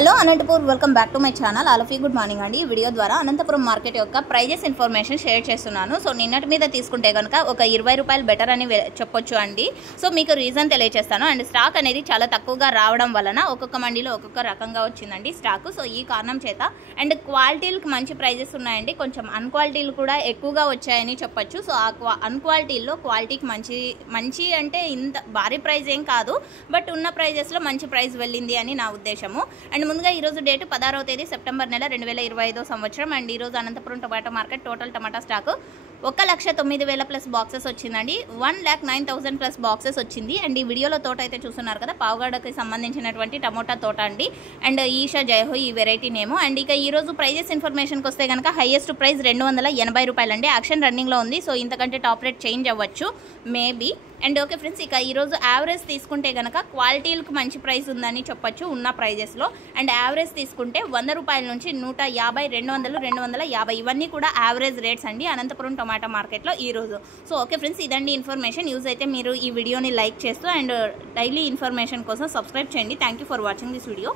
Hello Anantapur, welcome back to my channel. All of you good morning అండి. ఈ video ద్వారా Anantapuram market యొక్క prices information share చేస్తున్నాను. So నిన్నటి మీద తీసుకుంటే కనుక ఒక 20 రూపాయలు బెటర్ అని చెప్పొచ్చు అండి. సో మీకు రీజన్ తెలియజేస్తాను. అండ్ స్టాక్ అనేది చాలా తక్కువగా రావడం వలన ఒక్కొక్క మండీలో ఒక్కొక్క రకంగా వచ్చిందండి స్టాక్. సో ఈ కారణం చేత అండ్ క్వాలిటీలకు మంచి ప్రైజెస్ ఉన్నాయండి, కొంచెం అన్క్వాలిటీలు కూడా ఎక్కువగా వచ్చాయని చెప్పొచ్చు. సో ఆ అన్క్వాలిటీల్లో క్వాలిటీకి మంచి అంటే ఇంత భారీ ప్రైజ్ ఏం కాదు, బట్ ఉన్న ప్రైజెస్లో మంచి ప్రైజ్ వెళ్ళింది అని నా ఉద్దేశము. అండ్ ముందుగా ఈరోజు డేటు 16వ తేదీ సెప్టెంబర్ నెల 2025 సంవత్సరం. అండ్ ఈరోజు అనంతపురం టొమాటో మార్కెట్ టోటల్ టమాటా స్టాక్ 1,09,000 ప్లస్ బాక్సెస్ వచ్చిందండి. 1,09,000 ప్లస్ బాక్సెస్ వచ్చింది. అండ్ ఈ వీడియోలో తోట అయితే చూస్తున్నారు కదా, పావుగడకి సంబంధించినటువంటి టమోటా తోట అండి. అండ్ ఈషా జయహో ఈ వెరైటీ నేము. అండ్ ఇక ఈరోజు ప్రైజెస్ ఇన్ఫర్మేషన్కి వస్తే కనుక హైయెస్ట్ ప్రైస్ 280 రూపాయలు అండి. యాక్షన్ రన్నింగ్లో ఉంది. సో ఇంతకంటే టాప్ రేట్ చేంజ్ అవ్వచ్చు మేబీ. అండ్ ఓకే ఫ్రెండ్స్, ఇక ఈరోజు యావరేజ్ తీసుకుంటే కనుక క్వాలిటీలకు మంచి ప్రైస్ ఉందని చెప్పొచ్చు ఉన్న ప్రైజెస్లో. అండ్ యావరేజ్ తీసుకుంటే 100 రూపాయల నుంచి 150, 200, 250 ఇవన్నీ కూడా యావరేజ్ రేట్స్ అండి అనంతపురం టొమాటో మార్కెట్లో ఈరోజు. సో ఓకే ఫ్రెండ్స్, ఇదండి ఇన్ఫర్మేషన్. యూజ్ అయితే మీరు ఈ వీడియోని లైక్ చేస్తూ అండ్ డైలీ ఇన్ఫర్మేషన్ కోసం సబ్స్క్రైబ్ చేయండి. Thank you for watching this video.